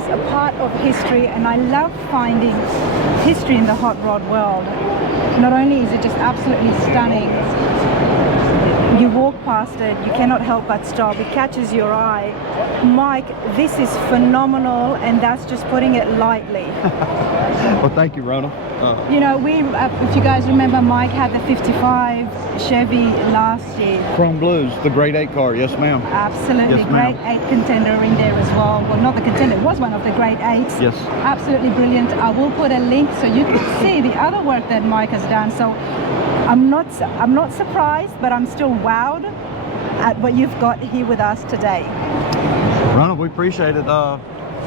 is a part of history, and I love finding history in the hot rod world. Not only is it just absolutely stunning, you walk past it, you cannot help but stop. It catches your eye. Mike, this is phenomenal, and that's just putting it lightly. Well, thank you, Rona. You know, if you guys remember, Mike had the 55 Chevy last year. Chrome Blues, the grade 8 car. Yes, ma'am. Absolutely. Yes, grade ma'am. 8 contender in there as well. Well, not the contender, it was one of the grade 8s. Yes. Absolutely brilliant. I will put a link so you can see the other work that Mike has done. So I'm not surprised, but I'm still wowed at what you've got here with us today. Rona, we appreciate it.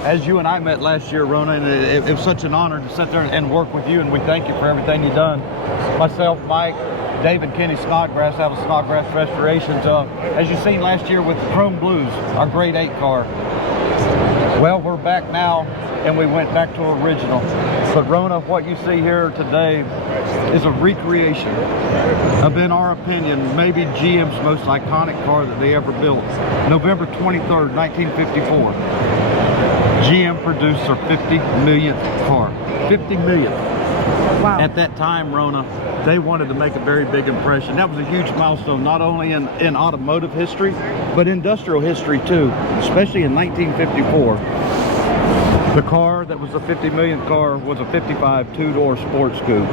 As you and I met last year, Rona, and it was such an honor to sit there and work with you, and we thank you for everything you've done. Myself, Mike, David, Kenny Snodgrass out of Snodgrass Restorations. As you've seen last year with Chrome Blues, our grade 8 car. Well, we're back now, and we went back to original. But Rona, what you see here today is a recreation of, in our opinion, maybe GM's most iconic car that they ever built. November 23rd, 1954. GM produced their 50 millionth car. 50 millionth. Wow. At that time, Rona, they wanted to make a very big impression. That was a huge milestone, not only in automotive history, but industrial history too, especially in 1954. The car that was a 50 millionth car was a 55 two-door sports coupe.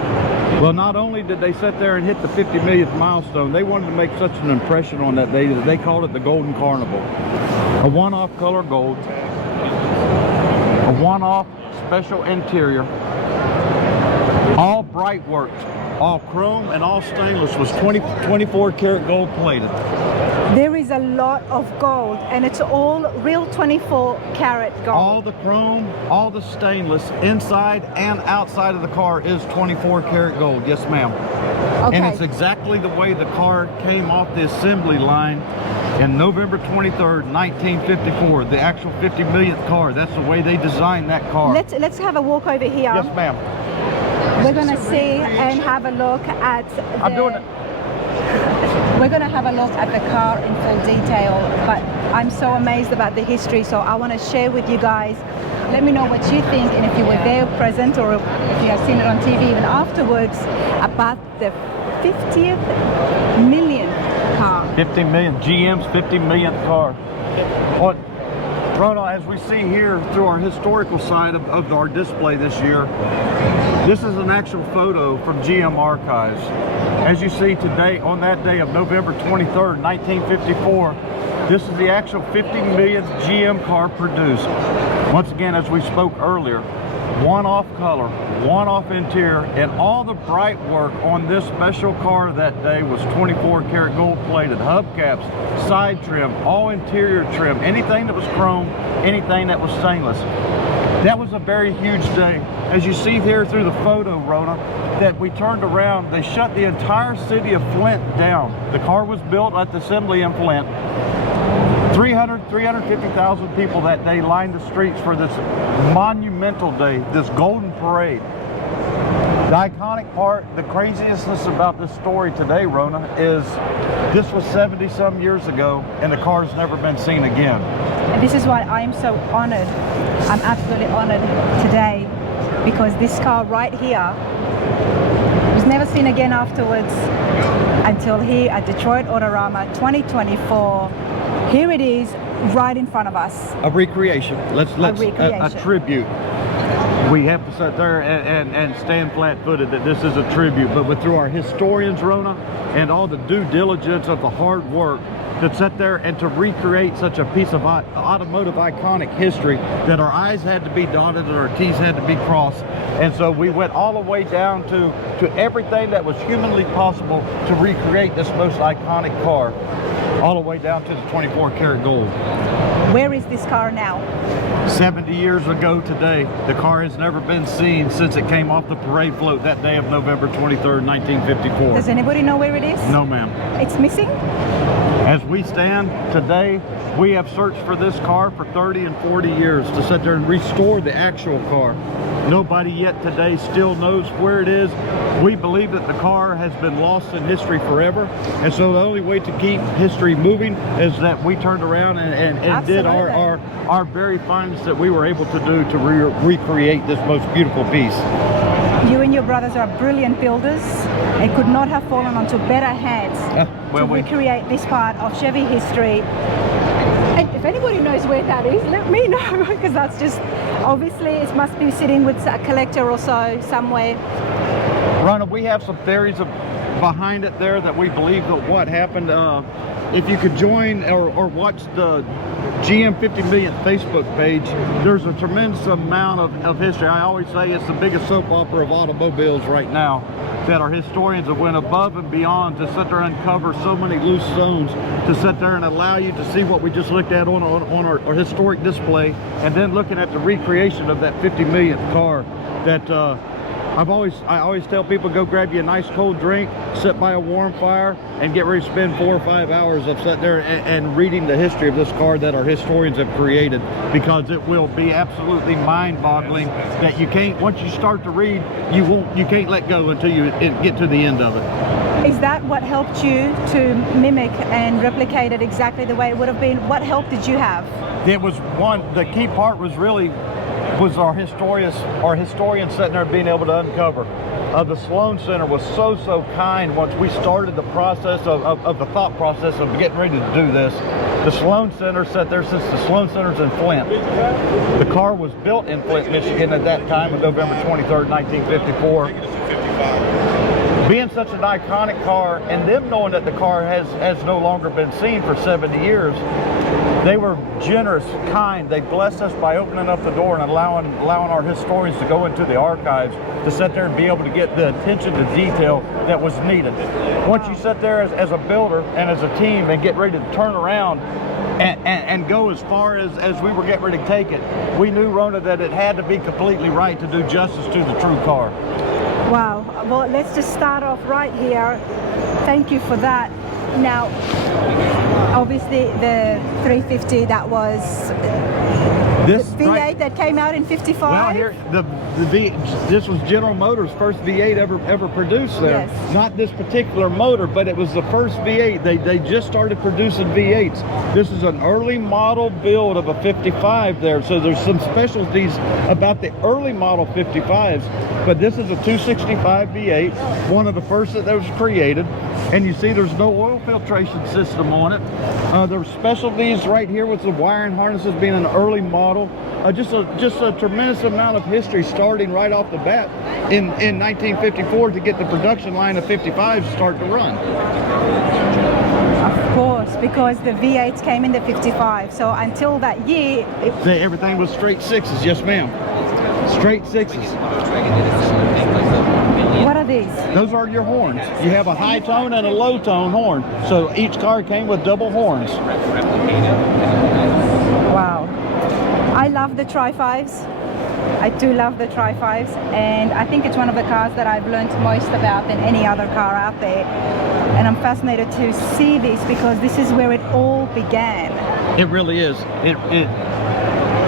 Well, not only did they sit there and hit the 50 millionth milestone, they wanted to make such an impression on that day that they called it the Golden Carnival. A one-off color gold, a one-off special interior, all bright worked, all chrome and all stainless, was 24 karat gold plated. There is a lot of gold, and it's all real 24 karat gold. All the chrome, all the stainless, inside and outside of the car is 24 karat gold. Yes, ma'am. Okay. And it's exactly the way the car came off the assembly line in November 23rd, 1954. The actual 50 millionth car. That's the way they designed that car. Let's have a walk over here. Yes, ma'am. We're gonna see and have a look at I'm doing it. We're going to have a look at the car in full detail, but I'm so amazed about the history, so I want to share with you guys. Let me know what you think, and if you were there present, or if you have seen it on TV even afterwards, about the 50th millionth car. 50 million, GM's 50 millionth car. What, Rona, as we see here through our historical side of our display this year, this is an actual photo from GM Archives. As you see today, on that day of November 23rd, 1954, this is the actual 50 millionth GM car produced. Once again, as we spoke earlier, one-off color, one-off interior, and all the bright work on this special car that day was 24 karat gold plated. Hubcaps, side trim, all interior trim, anything that was chrome, anything that was stainless. That was a very huge day. As you see here through the photo, Rona, that we turned around, they shut the entire city of Flint down. The car was built at the assembly in Flint. 350,000 people that day lined the streets for this monumental day, this golden parade. The iconic part, the craziestness about this story today, Rona, is this was 70-some years ago, and the car's never been seen again. And this is why I'm so honored. I'm absolutely honored today, because this car right here was never seen again afterwards until here at Detroit Autorama 2024. Here it is, right in front of us. A recreation. A tribute. We have to sit there and stand flat-footed that this is a tribute, but through our historians, Rona, and all the due diligence of the hard work to sit there and to recreate such a piece of automotive iconic history, that our I's had to be dotted and our T's had to be crossed. And so we went all the way down to everything that was humanly possible to recreate this most iconic car, all the way down to the 24 karat gold. Where is this car now? 70 years ago today. The car has never been seen since it came off the parade float that day of November 23rd, 1954. Does anybody know where it is? No, ma'am. It's missing? As we stand today, we have searched for this car for 30 and 40 years to sit there and restore the actual car. Nobody yet today still knows where it is. We believe that the car has been lost in history forever, and so the only way to keep history moving is that we turned around and did our very finest that we were able to do to recreate this most beautiful piece. You and your brothers are brilliant builders. It could not have fallen onto better hands to recreate this part of Chevy history. And if anybody knows where that is, let me know, because that's just, obviously it must be sitting with a collector or so somewhere. Rhonda, we have some theories behind it there that we believe that what happened. If you could join or watch the GM 50 Millionth Facebook page, there's a tremendous amount of history. I always say it's the biggest soap opera of automobiles right now, that our historians have went above and beyond to sit there and uncover so many loose stones, to sit there and allow you to see what we just looked at on our historic display, and then looking at the recreation of that 50 millionth car. That I always tell people, go grab you a nice cold drink, sit by a warm fire, and get ready to spend 4 or 5 hours of sitting there and reading the history of this car that our historians have created, because it will be absolutely mind-boggling that you can't, once you start to read, you can't let go until you get to the end of it. Is that what helped you to mimic and replicate it exactly the way it would have been? What help did you have? It was the key part was our historians sitting there being able to uncover. The Sloan Center was so kind once we started the process of the thought process of getting ready to do this. The Sloan Center sat there since the Sloan Center's in Flint. The car was built in Flint, Michigan at that time on November 23rd, 1954. Being such an iconic car, and them knowing that the car has no longer been seen for 70 years, they were generous, kind. They blessed us by opening up the door and allowing our historians to go into the archives to sit there and be able to get the attention to detail that was needed. Once you sit there as a builder and as a team and get ready to turn around and go as far as we were getting ready to take it, we knew, Rona, that it had to be completely right to do justice to the true car. Wow. Well, let's just start off right here. Thank you for that. Now, obviously the 350, that was this V8 right, that came out in 55. Well, here this was General Motors' first V8 ever produced there. Yes. Not this particular motor, but it was the first V8. They just started producing V8s. This is an early model build of a 55 there. So there's some specialties about the early model 55s, but this is a 265 V8, one of the first that was created. And you see there's no oil filtration system on it. There's specialties right here with the wiring harnesses being an early model. Just a tremendous amount of history starting right off the bat in 1954 to get the production line of 55s start to run. Of course, because the V8s came in the 55. So until that year, everything was straight sixes. Yes, ma'am. Straight sixes. What are these? Those are your horns. You have a high tone and a low tone horn. So each car came with double horns. Wow. I love the Tri-5s. I do love the Tri-5s, and I think it's one of the cars that I've learned most about than any other car out there. And I'm fascinated to see this because this is where it all began. It really is.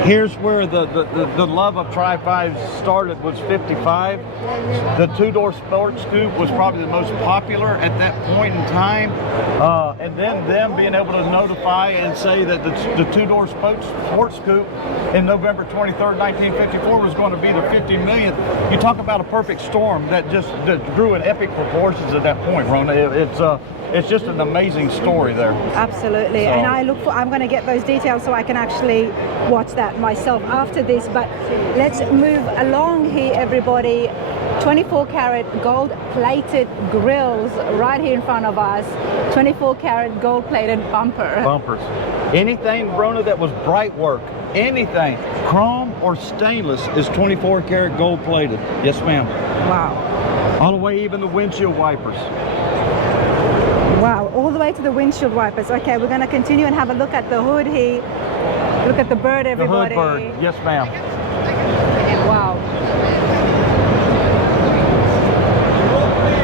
Here's where the love of Tri-5s started, was 55. The two-door Sports Coupe was probably the most popular at that point in time. And then them being able to notify and say that the two-door Sports Coupe in November 23rd, 1954 was going to be the 50 millionth. You talk about a perfect storm that grew in epic proportions at that point, Rona. It's just an amazing story there. Absolutely. So, and I'm going to get those details so I can actually watch that myself after this. But let's move along here, everybody. 24 karat gold plated grills right here in front of us. 24 karat gold plated bumpers. Anything, Rona, that was bright work, anything chrome or stainless is 24 karat gold plated. Yes, ma'am. Wow. All the way, even the windshield wipers. Wow, all the way to the windshield wipers. Okay, we're going to continue and have a look at the hood here. Look at the bird, everybody. The hood bird. Yes, ma'am. Wow.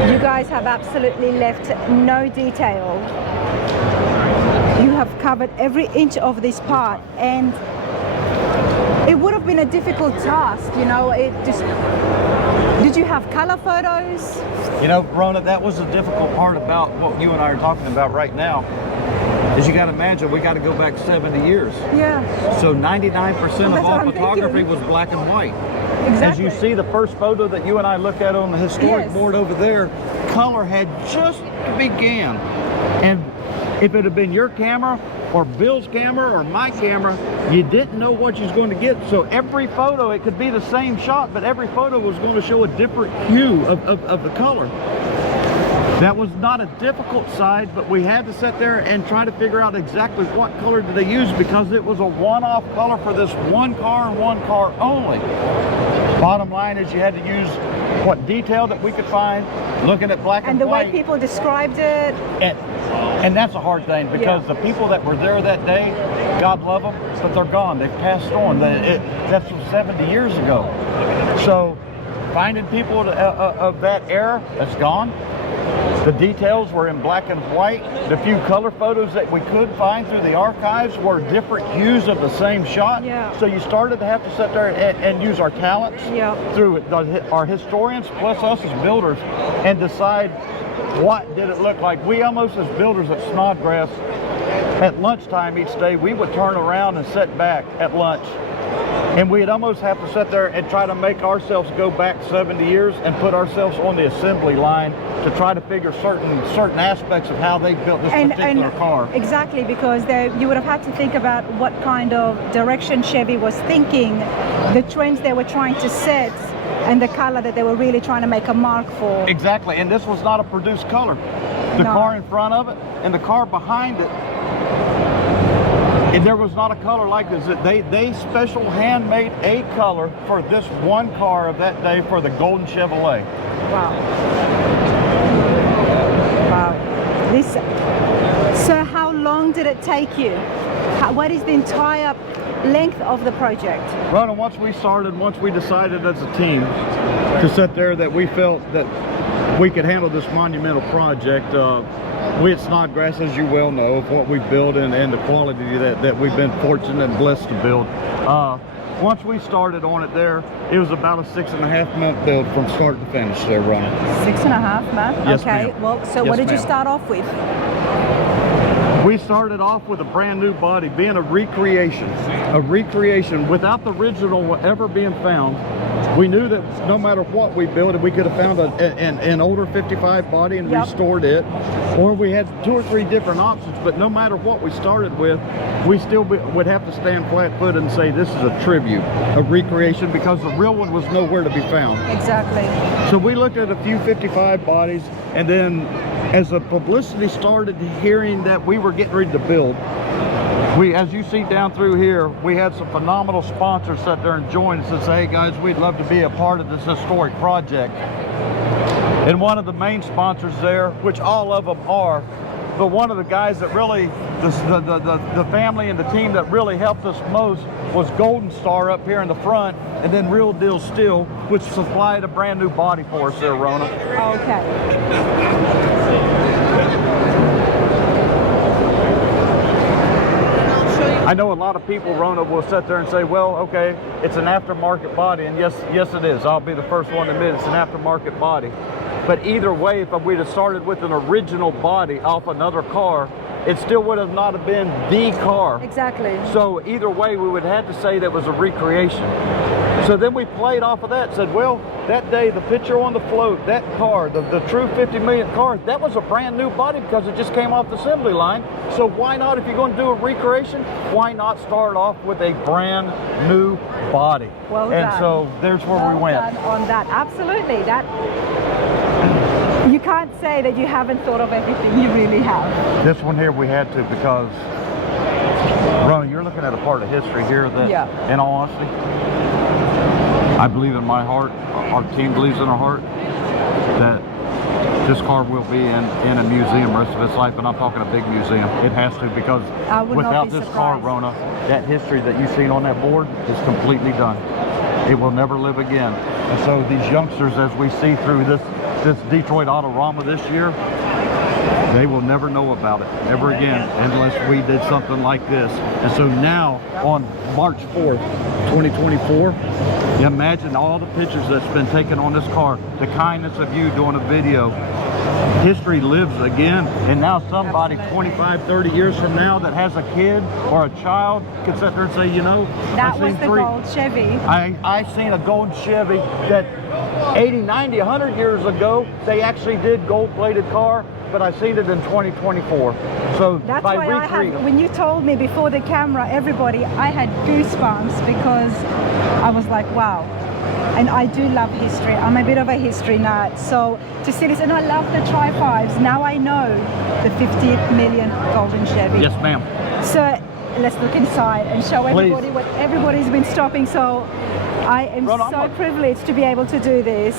You guys have absolutely left no detail. You have covered every inch of this part, and it would have been a difficult task, you know. It just, did you have color photos? You know, Rona, that was the difficult part about what you and I are talking about right now. Is you got to imagine we got to go back 70 years. Yeah. So 99% of what all I'm photography thinking. was black and white. Exactly. As you see the first photo that you and I looked at on the historic Yes. board over there, color had just began. And if it had been your camera or Bill's camera or my camera, you didn't know what you was going to get. So every photo, it could be the same shot, but every photo was going to show a different hue of the color. That was not a difficult side, but we had to sit there and try to figure out exactly what color did they use, because it was a one-off color for this one car and one car only. Bottom line is you had to use what detail that we could find, looking at black and And the white. way people described it. And that's a hard thing, because the people that were there that day, God love them, but they're gone. They've passed on. That's 70 years ago. So finding people of that era, that's gone. The details were in black and white. The few color photos that we could find through the archives were different hues of the same shot. Yeah. So you started to have to sit there and use our talents through our historians plus us as builders and decide what did it look like. We almost, as builders at Snodgrass, at lunchtime each day, we would turn around and sit back at lunch. And we'd almost have to sit there and try to make ourselves go back 70 years and put ourselves on the assembly line to try to figure certain aspects of how they built this particular car. Exactly, because you would have had to think about what kind of direction Chevy was thinking, the trends they were trying to set, and the color that they were really trying to make a mark for. Exactly, and this was not a produced color. The car in front of it and the car behind it, and there was not a color like this. They special handmade a color for this one car of that day for the golden Chevrolet. Wow. Wow. So how long did it take you? What is the entire length of the project? Rona, once we decided as a team to sit there that we felt that we could handle this monumental project, we at Snodgrass, as you well know, of what we've built and the quality that we've been fortunate and blessed to build. Once we started on it there, it was about a 6.5 month build from start to finish there, Rona. 6.5 months? Yes, okay, ma'am. well, so Yes, what did you ma'am. start off with? We started off with a brand new body, being a recreation without the original ever being found. We knew that no matter what we built, we could have found an older 55 body and restored it, or we had 2 or 3 different options. But no matter what we started with, we still would have to stand flat-footed and say this is a tribute, a recreation, because the real one was nowhere to be found. Exactly. So we looked at a few 55 bodies, and then as the publicity started hearing that we were getting ready to build, as you see down through here, we had some phenomenal sponsors sit there and join us and say, hey guys, we'd love to be a part of this historic project. And one of the main sponsors there, which all of them are, but one of the guys that really, the family and the team that really helped us most was Golden Star up here in the front, and then Real Deal Steel, which supplied a brand new body for us there, Rona. Okay. I know a lot of people, Rona, will sit there and say, well, okay, it's an aftermarket body, and yes it is. I'll be the first one to admit it's an aftermarket body. But either way, if we'd have started with an original body off another car, it still would have not have been the car. Exactly. So either way, we would have to say that was a recreation. So then we played off of that and said, well, that day, the picture on the float, that car, the true 50 million car, that was a brand new body because it just came off the assembly line. So why not, if you're going to do a recreation, why not start off with a brand new body? Well and done. so there's where we went. Well done on that. Absolutely. You can't say that you haven't thought of everything. You really have. This one here we had to, because, Rona, you're looking at a part of history here that, in all honesty, I believe in my heart, our team believes in our heart, that this car will be in a museum the rest of its life, and I'm talking a big museum. It has to, because without this car, Rona, that history that you've seen on that board is completely done. It will never live again. And so these youngsters, as we see through this Detroit Autorama this year, They will never know about it ever again unless we did something like this. And so now on March 4th, 2024, you imagine all the pictures that's been taken on this car, the kindness of you doing a video. History lives again, and now somebody 25, 30 years from now that has a kid or a child can sit there and say, you know, that was the gold Chevy. I seen a gold Chevy that 80, 90, 100 years ago, they actually did gold-plated car, but I seen it in 2024. So that's by why recreating, when you told me before the camera, everybody, I had goosebumps because I was like, wow. And I do love history. I'm a bit of a history nut. So to see this, and I love the Tri-5s. Now I know the 50th million golden Chevy. yes, ma'am. So let's look inside and show everybody what everybody's been stopping. So I am so privileged to be able to do this.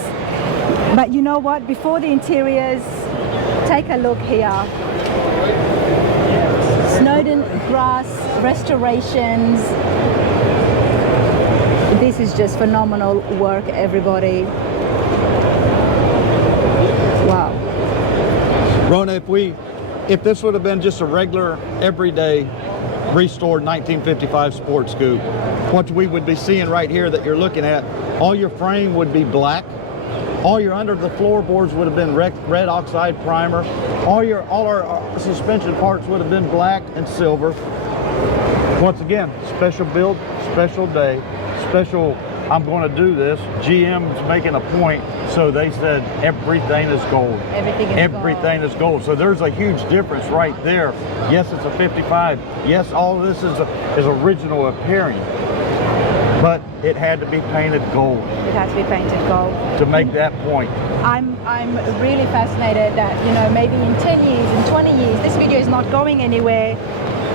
But you know what? Before the interiors, take a look here. Snodgrass Restorations. This is just phenomenal work, everybody. Wow. Rona, if this would have been just a regular, everyday, restored 1955 sports coupe, what we would be seeing right here that you're looking at, all your frame would be black. All your under the floorboards would have been red oxide primer. All our suspension parts would have been black and silver. Once again, special build, special day, special, I'm going to do this. GM's making a point, so they said everything is gold. Everything is gold. So there's a huge difference right there. Yes, it's a 55. Yes, all this is original appearing. But it had to be painted gold. It has to be painted gold. To make that point. I'm really fascinated that, you know, maybe in 10 years, in 20 years, this video is not going anywhere.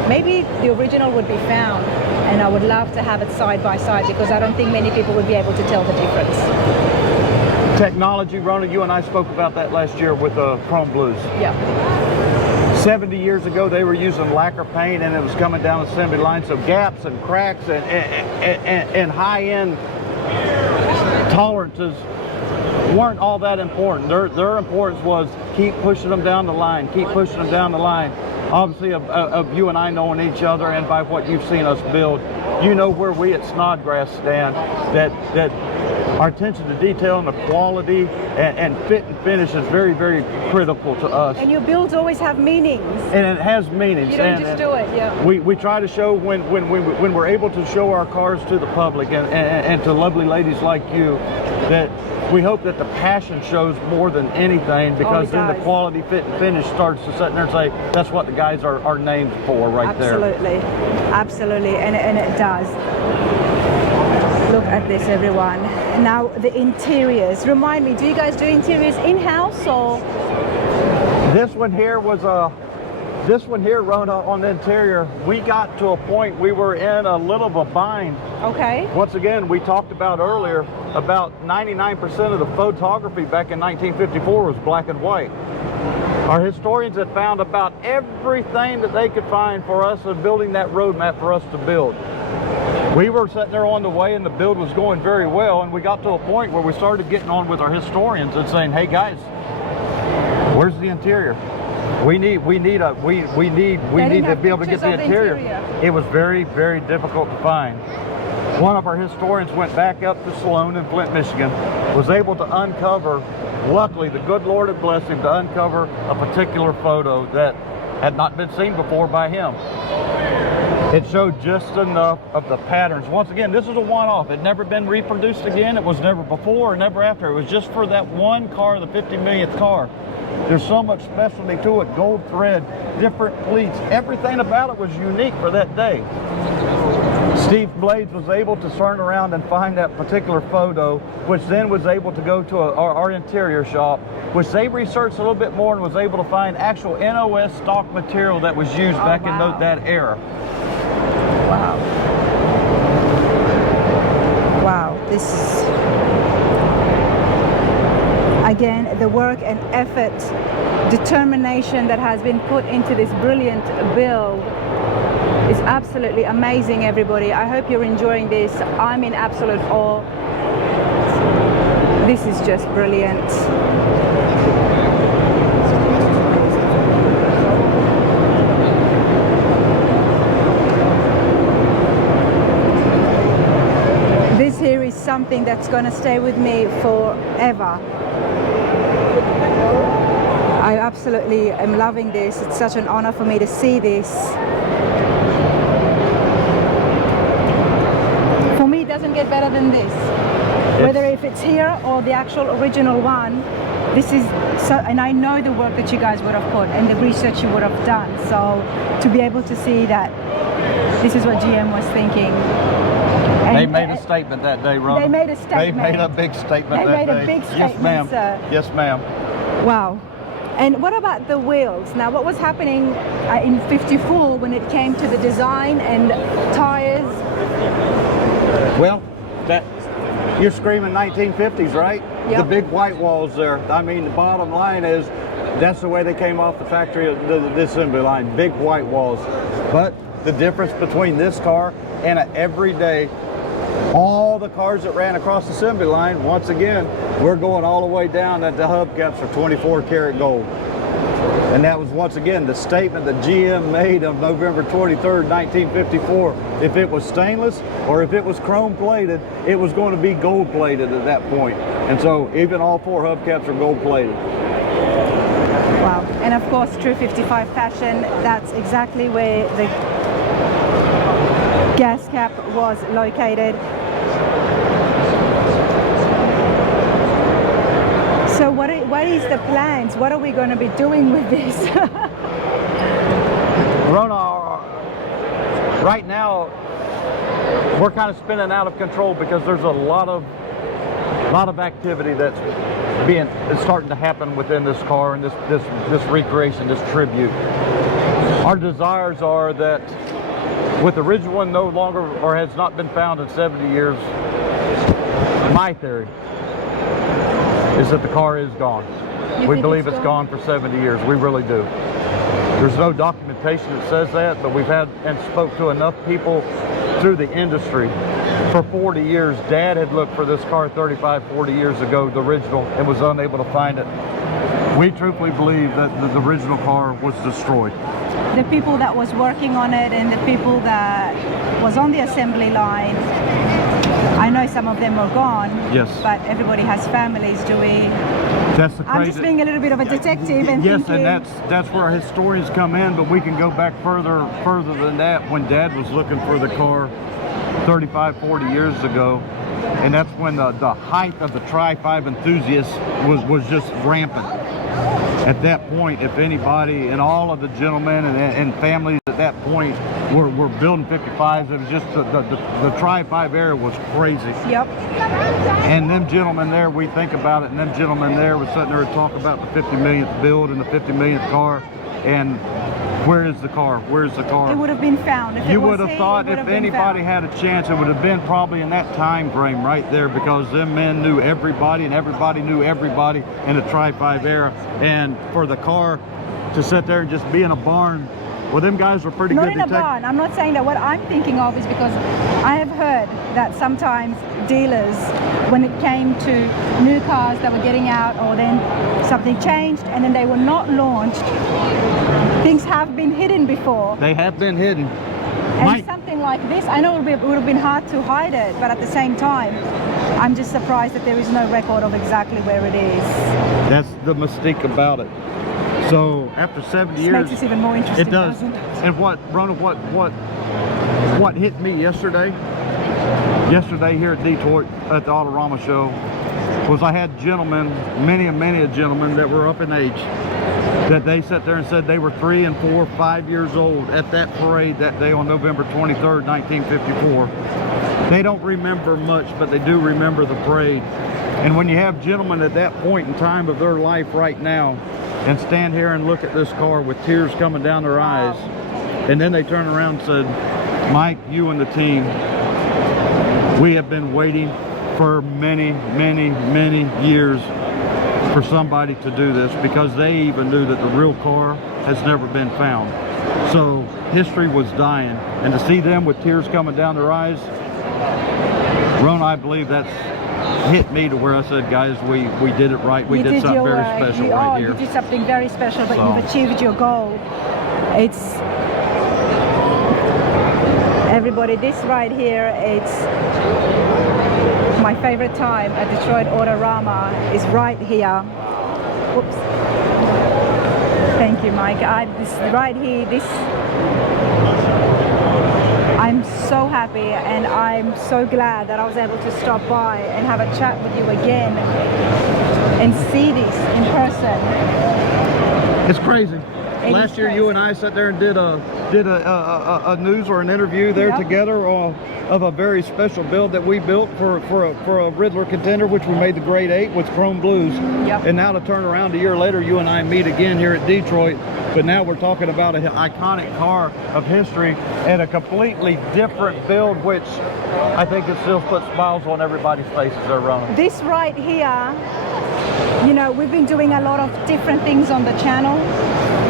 Maybe the original would be found, and I would love to have it side by side because I don't think many people would be able to tell the difference. Technology, Rona, you and I spoke about that last year with the Chrome Blues. Yeah. 70 years ago, they were using lacquer paint and it was coming down assembly lines, so gaps and cracks and high-end tolerances weren't all that important. Their importance was keep pushing them down the line, keep pushing them down the line. Obviously, of you and I knowing each other and by what you've seen us build, you know where we at Snodgrass stand, that our attention to detail and the quality and fit and finish is very, very critical to us. And your builds always have meanings. And it has meanings. You don't just do it, yeah. We try to show when we're able to show our cars to the public and to lovely ladies like you, that we hope that the passion shows more than anything, because then the quality, fit, and finish starts to sit there and say, that's what the guys are named for right there. Absolutely, absolutely, and it does. Look at this, everyone. Now the interiors. Remind me, do you guys do interiors in-house or? This one here was Rona, on the interior, we got to a point we were in a little of a bind. Okay. Once again, we talked about earlier, about 99% of the photography back in 1954 was black and white. Our historians had found about everything that they could find for us in building that roadmap for us to build. We were sitting there on the way and the build was going very well, and we got to a point where we started getting on with our historians and saying, hey guys, where's the interior? We need to be able to get the interior. It was very, very difficult to find. One of our historians went back up to Sloan in Flint, Michigan, was able to uncover, luckily the good Lord had blessed him, to uncover a particular photo that had not been seen before by him. It showed just enough of the patterns. Once again, this is a one-off. It never been reproduced again. It was never before or never after. It was just for that one car, the 50 millionth car. There's so much specialty to it, gold thread, different pleats. Everything about it was unique for that day. Steve Blades was able to turn around and find that particular photo, which then was able to go to our interior shop, which they researched a little bit more and was able to find actual NOS stock material that was used back in that era. Wow. Wow, this is, again, the work and effort, determination that has been put into this brilliant build is absolutely amazing, everybody. I hope you're enjoying this. I'm in absolute awe. This is just brilliant. something that's going to stay with me forever. I absolutely am loving this. It's such an honor for me to see this. For me, it doesn't get better than this. Whether if it's here or the actual original one, this is so, and I know the work that you guys would have put and the research you would have done. So to be able to see that this is what GM was thinking. And they made a statement that day, Ron. They made a statement. They made a big statement that day. They made a big statement, yes, ma'am. sir. Yes, ma'am. Wow. And what about the wheels? Now, what was happening in 54 when it came to the design and tires? Well, you're screaming 1950s, right? Yep. The big white walls there. I mean, the bottom line is that's the way they came off the factory, the assembly line, big white walls. But the difference between this car and an everyday, all the cars that ran across the assembly line, once again, we're going all the way down that the hubcaps are 24 karat gold. And that was once again the statement that GM made on November 23rd, 1954. If it was stainless or if it was chrome plated, it was going to be gold plated at that point. And so even all 4 hubcaps are gold plated. Wow. And of course, true 55 fashion, that's exactly where the gas cap was located. So what is the plans? What are we going to be doing with this? Rona, right now we're kind of spinning out of control because there's a lot of activity that's starting to happen within this car and this recreation, this tribute. Our desires are that with the original one no longer or has not been found in 70 years, my theory is that the car is gone. We believe it's gone for 70 years. We really do. There's no documentation that says that, but we've had and spoke to enough people through the industry. For 40 years, Dad had looked for this car 35, 40 years ago, the original, and was unable to find it. We truthfully believe that the original car was destroyed. The people that was working on it and the people that was on the assembly line, I know some of them are gone. Yes. But everybody has families, do we? That's the crazy. I'm just being a little bit of a detective and yes, thinking, and that's where historians come in, but we can go back further than that when Dad was looking for the car 35, 40 years ago. And that's when the height of the Tri-5 enthusiast was just rampant. At that point, if anybody, and all of the gentlemen and families at that point were building 55s, it was just the Tri-5 era was crazy. Yep. And them gentlemen there, we think about it, and them gentlemen there was sitting there and talk about the 50 millionth build and the 50 millionth car, and where is the car? Where's the car? It would have been found. If you it was would have here, thought it would if have been anybody found. had a chance, it would have been probably in that time frame right there, because them men knew everybody and everybody knew everybody in the Tri-5 era. And for the car to sit there and just be in a barn, well, them guys were pretty Not good. in a barn. I'm not saying that. What I'm thinking of is because I have heard that sometimes dealers, when it came to new cars that were getting out, or then something changed and then they were not launched, things have been hidden before. They have been hidden. And something like this, I know it would have been hard to hide it, but at the same time, I'm just surprised that there is no record of exactly where it is. That's the mystique about it. So after 70 years, makes it even more interesting. It does. Doesn't it? And what hit me yesterday here at Detroit at the Autorama show was I had gentlemen, many a gentlemen that were up in age, that they sat there and said they were 3 and 4, 5 years old at that parade that day on November 23rd, 1954. They don't remember much, but they do remember the parade. And when you have gentlemen at that point in time of their life right now and stand here and look at this car with tears coming down their eyes, and then they turn around and said, Mike, you and the team, we have been waiting for many years for somebody to do this, because they even knew that the real car has never been found. So history was dying, and to see them with tears coming down their eyes, Ron, I believe that's hit me to where I said, guys, we did it right. We did something very special right here. You did something very special, but you've achieved your goal. everybody, this right here, it's my favorite time at Detroit Autorama is right here. Whoops. Thank you, Mike. This right here, I'm so happy and I'm so glad that I was able to stop by and have a chat with you again and see this in person. It's crazy. Last year, you and I sat there and did a news or an interview there together of a very special build that we built for a Riddler contender, which we made the grade 8 with chrome blues. Yep. And now to turn around a year later, you and I meet again here at Detroit. But now we're talking about an iconic car of history and a completely different build, which I think it still puts smiles on everybody's faces they're running. This right here, you know, we've been doing a lot of different things on the channel,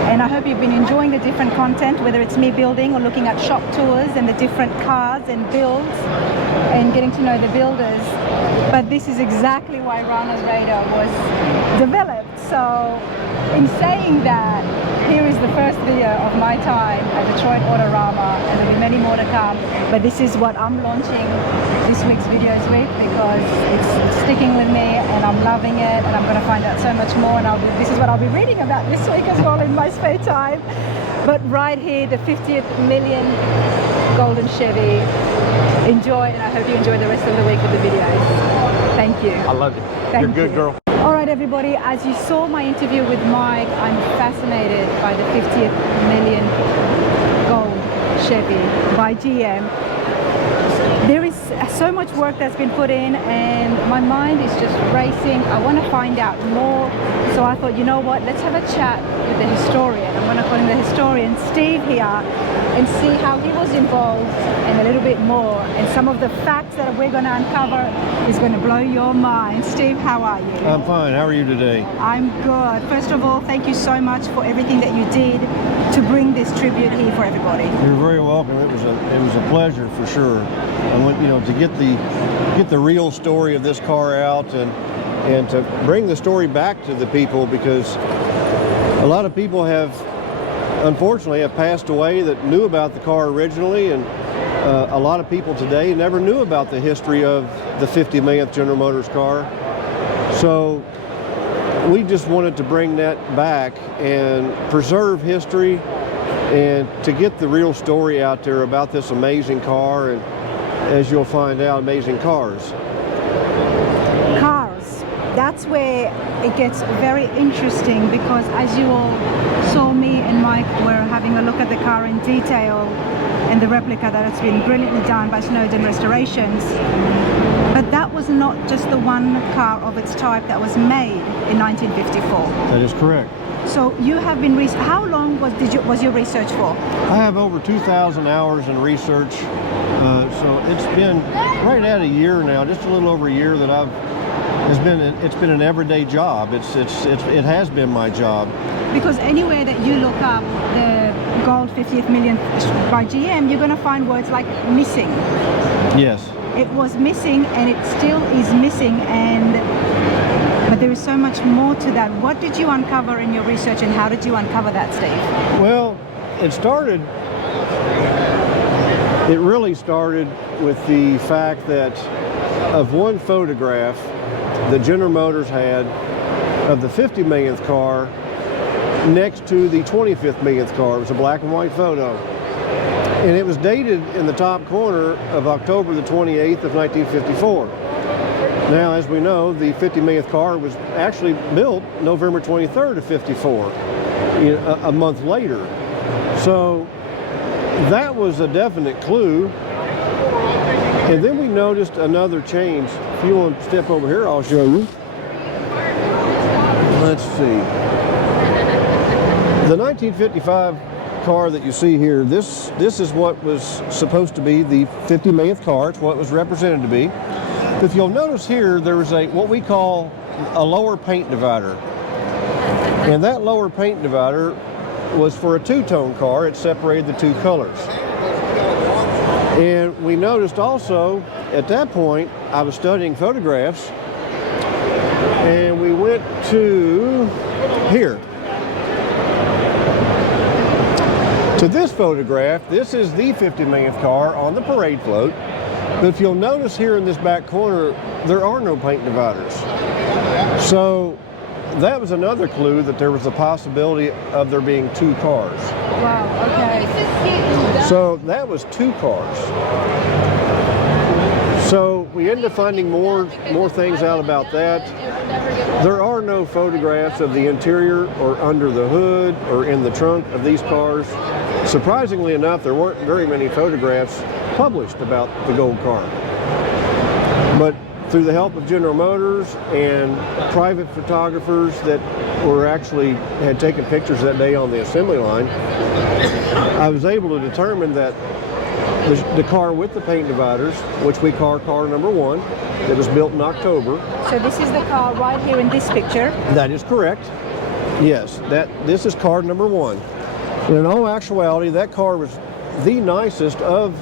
and I hope you've been enjoying the different content, whether it's me building or looking at shop tours and the different cars and builds and getting to know the builders. But this is exactly why Rana's Radar was developed. So in saying that, here is the first video of my time at Detroit Autorama, and there'll be many more to come. But this is what I'm launching this week's videos with, because it's sticking with me and I'm loving it, and I'm going to find out so much more, and this is what I'll be reading about this week as well in my spare time. But right here, the 50th million golden Chevy. Enjoy, and I hope you enjoy the rest of the week with the videos. Thank you. I love you. You're a good girl. All right, everybody, as you saw my interview with Mike, I'm fascinated by the 50th million gold Chevy by GM. There is so much work that's been put in, and my mind is just racing. I want to find out more. So I thought, you know what, let's have a chat with the historian. I'm going to call him the historian, Steve, here, and see how he was involved and a little bit more. And some of the facts that we're going to uncover is going to blow your mind. Steve, how are you? I'm fine. How are you today? I'm good. First of all, thank you so much for everything that you did to bring this tribute here for everybody. You're very welcome. It was a pleasure for sure. I want, you know, to get the real story of this car out and to bring the story back to the people, because a lot of people unfortunately have passed away that knew about the car originally, and a lot of people today never knew about the history of the 50 millionth General Motors car. So we just wanted to bring that back and preserve history and to get the real story out there about this amazing car, and as you'll find out, amazing cars. Cars, that's where it gets very interesting, because as you all saw, me and Mike were having a look at the car in detail and the replica that has been brilliantly done by Snodgrass Restораtions. But that was not just the one car of its type that was made in 1954. That is correct. So you have been, how long was your research for? I have over 2,000 hours in research. So it's been right at a year now, just a little over a year that it's been an everyday job. It has been my job. Because anywhere that you look up the gold 50th million by GM, you're going to find words like missing. Yes. It was missing, and it still is missing, but there is so much more to that. What did you uncover in your research, and how did you uncover that, Steve? Well, it really started with the fact that of one photograph that General Motors had of the 50 millionth car next to the 25th millionth car. It was a black and white photo. And it was dated in the top corner of October the 28th of 1954. Now, as we know, the 50 millionth car was actually built November 23rd of 54, a month later. So that was a definite clue. And then we noticed another change. If you want to step over here, I'll show you. Let's see. The 1955 car that you see here, this is what was supposed to be the 50 millionth car. It's what it was represented to be. If you'll notice here, there was what we call a lower paint divider. And that lower paint divider was for a two-tone car. It separated the two colors. And we noticed also, at that point, I was studying photographs, and we went to here. To this photograph, this is the 50 millionth car on the parade float. But if you'll notice here in this back corner, there are no paint dividers. So that was another clue that there was a possibility of there being two cars. Wow, okay. So that was two cars. So we ended up finding more things out about that. There are no photographs of the interior or under the hood or in the trunk of these cars. Surprisingly enough, there weren't very many photographs published about the gold car. But through the help of General Motors and private photographers that had taken pictures that day on the assembly line, I was able to determine that the car with the paint dividers, which we call car number 1, that was built in October. So this is the car right here in this picture? That is correct. Yes, this is car number 1. And in all actuality, that car was the nicest of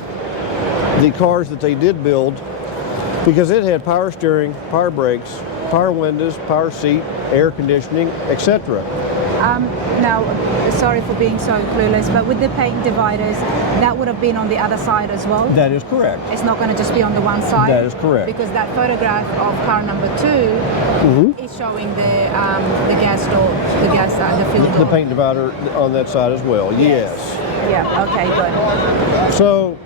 the cars that they did build because it had power steering, power brakes, power windows, power seat, air conditioning, etc. Now, sorry for being so clueless, but with the paint dividers, that would have been on the other side as well? That is correct. It's not going to just be on the one side? That is correct. Because that photograph of car number 2 is showing the gas door, the fuel door. The paint divider on that side as well, yes. Yeah, okay, good. So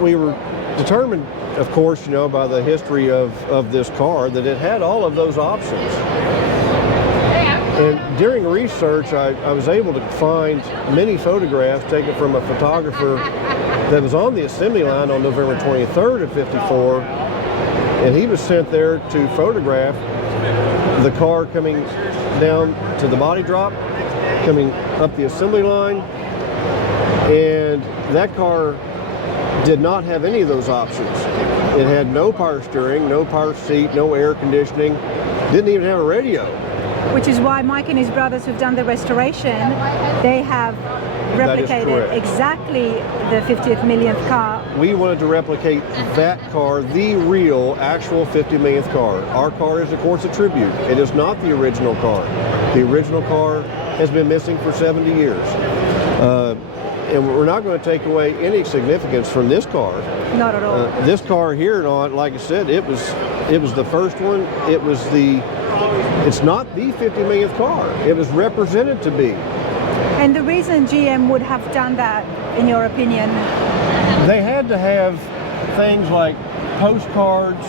we were determined, of course, by the history of this car, that it had all of those options. And during research, I was able to find many photographs taken from a photographer that was on the assembly line on November 23rd of '54, and he was sent there to photograph the car coming down to the body drop, coming up the assembly line, and that car did not have any of those options. It had no power steering, no power seat, no air conditioning, didn't even have a radio. Which is why Mike and his brothers who've done the restoration, they have replicated exactly the 50th millionth car. We wanted to replicate that car, the real, actual 50 millionth car. Our car is, of course, a tribute. It is not the original car. The original car has been missing for 70 years. And we're not going to take away any significance from this car. Not at all. This car here, like I said, it was the first one. It's not the 50 millionth car. It was represented to be. And the reason GM would have done that, in your opinion? They had to have things like postcards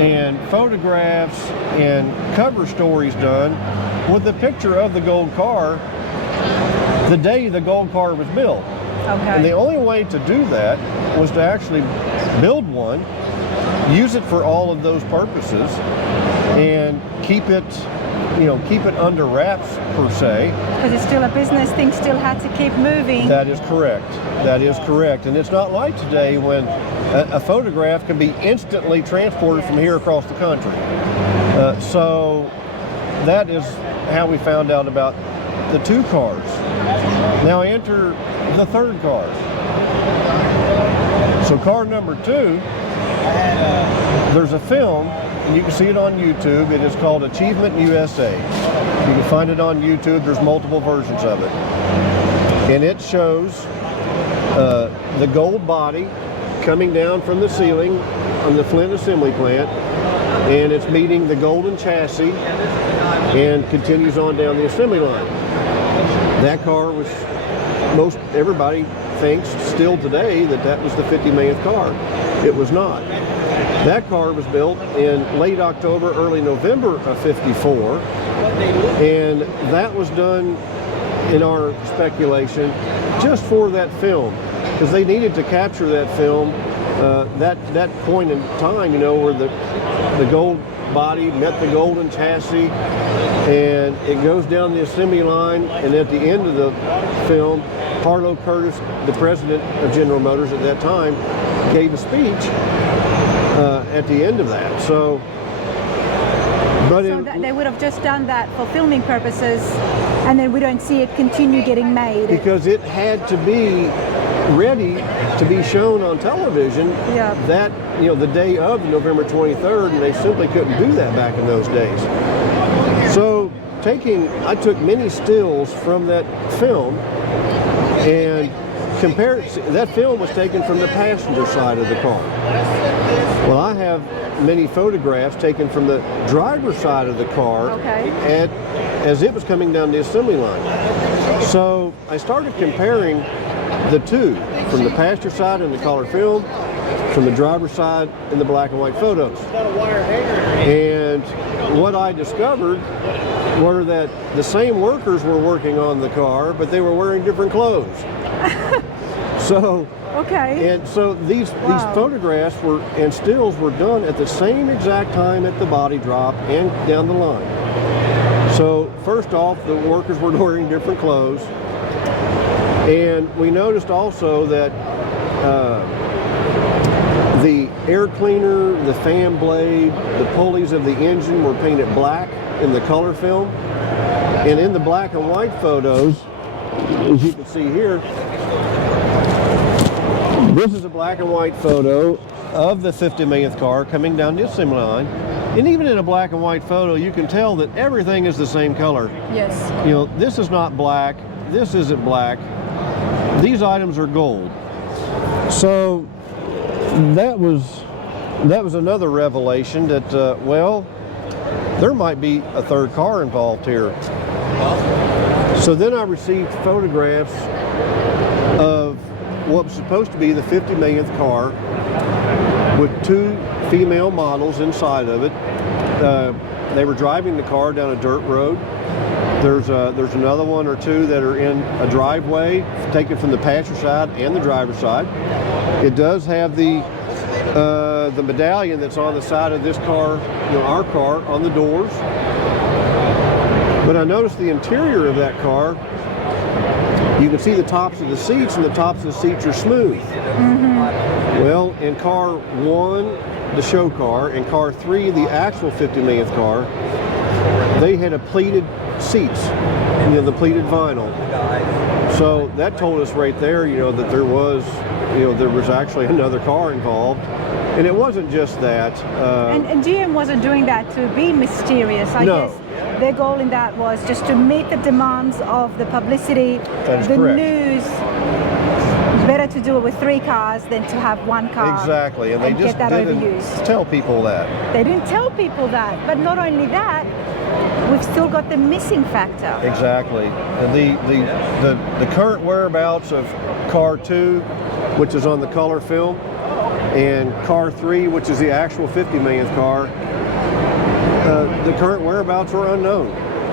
and photographs and cover stories done with a picture of the gold car the day the gold car was built. Okay. And the only way to do that was to actually build one, use it for all of those purposes, and keep it under wraps, per se. Because it's still a business, things still had to keep moving. That is correct. That is correct. And it's not like today when a photograph can be instantly transported from here across the country. So that is how we found out about the two cars. Now enter the third car. So car number 2, there's a film, and you can see it on YouTube. It is called Achievement USA. You can find it on YouTube. There's multiple versions of it. And it shows the gold body coming down from the ceiling on the Flint assembly plant, and it's meeting the golden chassis and continues on down the assembly line. That car was, everybody thinks still today that was the 50 millionth car. It was not. That car was built in late October, early November of '54, and that was done, in our speculation, just for that film, because they needed to capture that film, that point in time, where the gold body met the golden chassis, and it goes down the assembly line, and at the end of the film, Harlow Curtis, the president of General Motors at that time, gave a speech at the end of that. So they would have just done that for filming purposes, and then we don't see it continue getting made. Because it had to be ready to be shown on television that, the day of November 23rd, and they simply couldn't do that back in those days. So I took many stills from that film And that film was taken from the passenger side of the car. Well, I have many photographs taken from the driver's side of the car as it was coming down the assembly line. So I started comparing the two, from the passenger side in the color film, from the driver's side in the black and white photos. And what I discovered were that the same workers were working on the car, but they were wearing different clothes. So and so these photographs and stills were done at the same exact time at the body drop and down the line. So first off, the workers were wearing different clothes, and we noticed also that the air cleaner, the fan blade, the pulleys of the engine were painted black in the color film, and in the black and white photos, as you can see here, this is a black and white photo of the 50 millionth car coming down the assembly line. And even in a black and white photo, you can tell that everything is the same color. Yes. You know, this is not black, this isn't black. These items are gold. So that was another revelation that, well, there might be a third car involved here. So then I received photographs of what was supposed to be the 50 millionth car with two female models inside of it. They were driving the car down a dirt road. There's another one or two that are in a driveway taken from the passenger side and the driver's side. It does have the medallion that's on the side of this car, you know, our car, on the doors. But I noticed the interior of that car, you can see the tops of the seats, and the tops of the seats are smooth. Well, in car 1, the show car, and car 3, the actual 50 millionth car, they had a pleated seats, you know, the pleated vinyl. So that told us right there, you know, that there was actually another car involved. And it wasn't just that. And GM wasn't doing that to be mysterious. I guess their goal in that was just to meet the demands of the publicity, the news. Better to do it with 3 cars than to have 1 car. Exactly, and they just didn't tell people that. They didn't tell people that. But not only that, we've still got the missing factor. Exactly. And the current whereabouts of car 2, which is on the color film, and car 3, which is the actual 50 millionth car, the current whereabouts are unknown.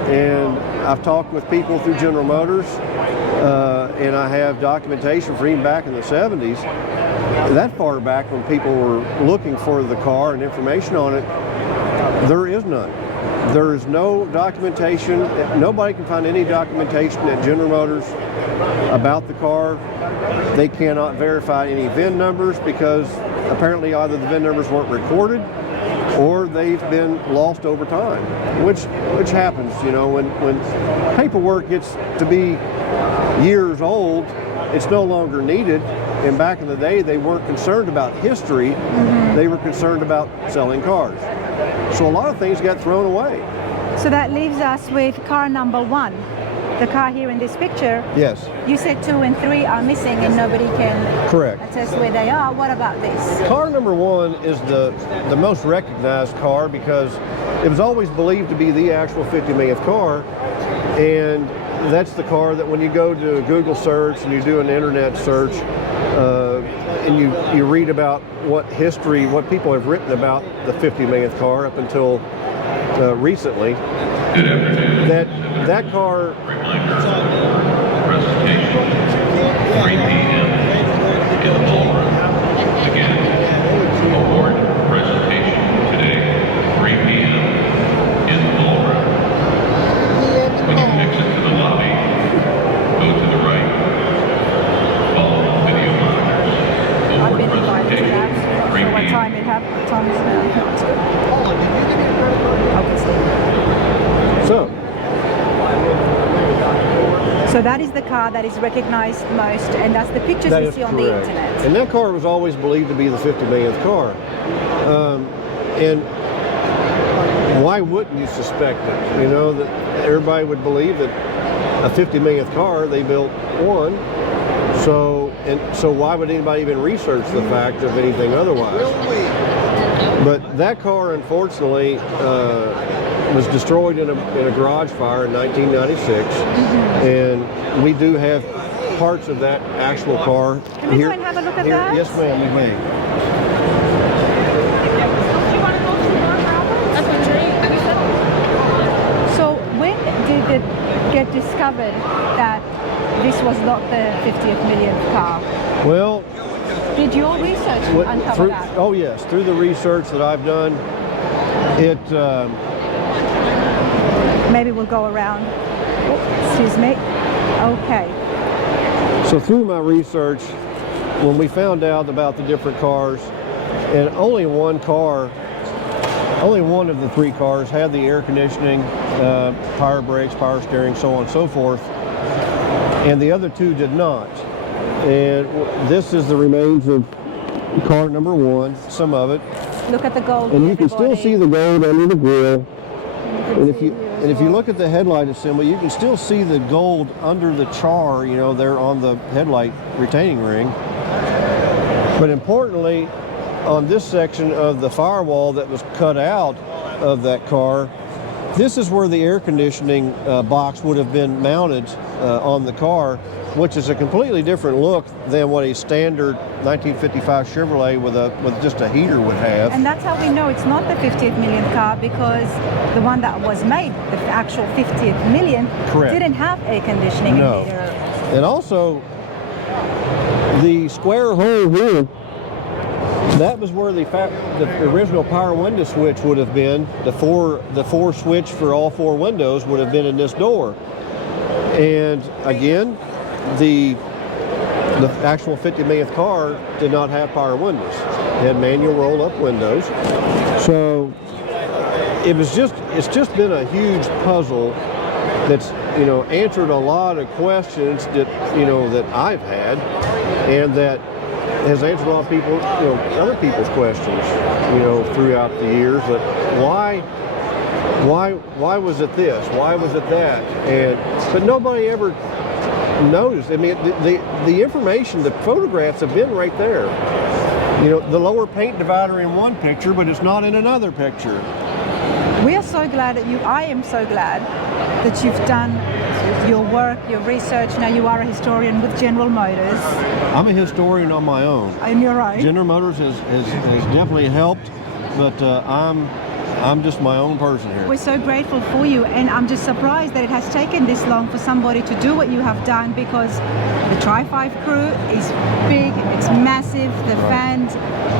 And I've talked with people through General Motors, and I have documentation from even back in the 70s, that far back when people were looking for the car and information on it. There is none. There is no documentation. Nobody can find any documentation at General Motors about the car. They cannot verify any VIN numbers because apparently either the VIN numbers weren't recorded or they've been lost over time, which happens, you know, when paperwork gets to be years old, it's no longer needed. And back in the day, they weren't concerned about history, they were concerned about selling cars. So a lot of things got thrown away. So that leaves us with car number 1. The car here in this picture. Yes. You said 2 and 3 are missing and nobody can attest where they are. What about this? Car number 1 is the most recognized car because it was always believed to be the actual 50 millionth car, and that's the car that when you go to a Google search and you do an internet search and you read about what people have written about the 50 millionth car up until recently, that car. Presentation, 3 p.m. in the ballroom. Again, award presentation today, 3 p.m. in the ballroom. When you exit to the lobby, go to the right, follow the video monitors. I've Award been invited to that. presentation, 3 So what p.m. time it happened? What time is it now? So that is the car that is recognized most, and that's the pictures we see on the internet. And that car was always believed to be the 50 millionth car. And why wouldn't you suspect it? You know, that everybody would believe that a 50 millionth car, they built one, So why would anybody even research the fact of anything otherwise? But that car, unfortunately, was destroyed in a garage fire in 1996, and we do have parts of that actual car. Can we go and have a look at that? Yes, ma'am, you may. So when did it get discovered that this was not the 50th millionth car? Well, did your research uncover that? Oh yes, through the research that I've done, it. Maybe we'll go around. Oh, excuse me. Okay. So through my research, when we found out about the different cars, and only one of the 3 cars had the air conditioning, power brakes, power steering, so on and so forth, and the other 2 did not. And this is the remains of car number 1, some of it. Look at the gold. And you can still see the gold under the grill. And if you look at the headlight assembly, you can still see the gold under the char, you know, there on the headlight retaining ring. But importantly, on this section of the firewall that was cut out of that car, this is where the air conditioning box would have been mounted on the car, which is a completely different look than what a standard 1955 Chevrolet with just a heater would have. And that's how we know it's not the 50th millionth car, because the one that was made, the actual 50th millionth, Correct. Didn't have air conditioning No. in there. And also, the square hole here, that was where the original power window switch would have been. The four switch for all 4 windows would have been in this door. And again, the actual 50 millionth car did not have power windows. It had manual roll-up windows. So it's just been a huge puzzle that's, you know, answered a lot of questions that, you know, that I've had, and that has answered a lot of people, you know, other people's questions, you know, throughout the years. That why was it this? Why was it that? But nobody ever noticed. I mean, the information, the photographs have been right there. You know, the lower paint divider in one picture, but it's not in another picture. We are so glad that I am so glad that you've done your work, your research. Now you are a historian with General Motors. I'm a historian on my own. On your own. General Motors has definitely helped, but I'm just my own person here. We're so grateful for you, and I'm just surprised that it has taken this long for somebody to do what you have done, because the Tri-5 crew is big, it's massive, the fans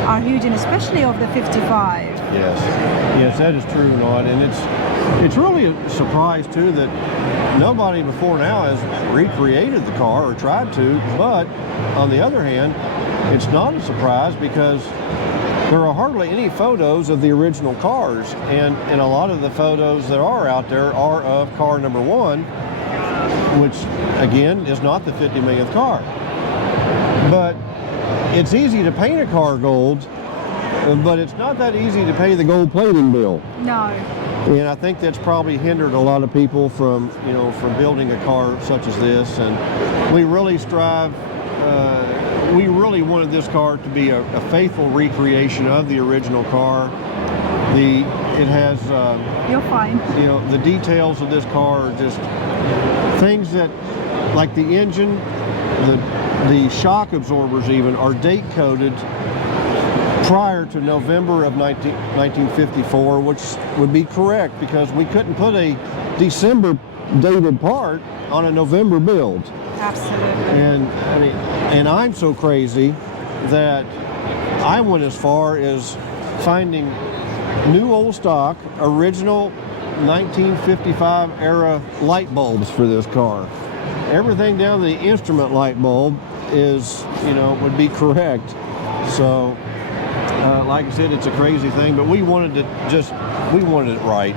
are huge, and especially of the 55. Yes, that is true, Nod, and it's really a surprise too that nobody before now has recreated the car or tried to. But on the other hand, it's not a surprise because there are hardly any photos of the original cars, and a lot of the photos that are out there are of car number 1, which again is not the 50 millionth car. But it's easy to paint a car gold, but it's not that easy to pay the gold plating bill. No. And I think that's probably hindered a lot of people from, you know, from building a car such as this. And we really strive, we really wanted this car to be a faithful recreation of the original car. It has, You're fine. you know, the details of this car are just things that, like the engine, the shock absorbers even are date coded prior to November of 1954, which would be correct because we couldn't put a December dated part on a November build. Absolutely. And I mean, and I'm so crazy that I went as far as finding new old stock, original 1955 era light bulbs for this car. Everything down to the instrument light bulb is, you know, would be correct. So, like I said, it's a crazy thing, but we wanted it right.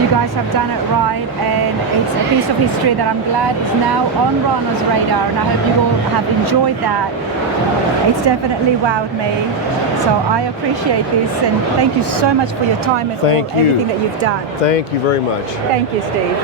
You guys have done it right, and it's a piece of history that I'm glad is now on Rana's radar, and I hope you all have enjoyed that. It's definitely wowed me, so I appreciate this, and thank you so much for your time and everything that you've done. Thank you very much. Thank you, Steve.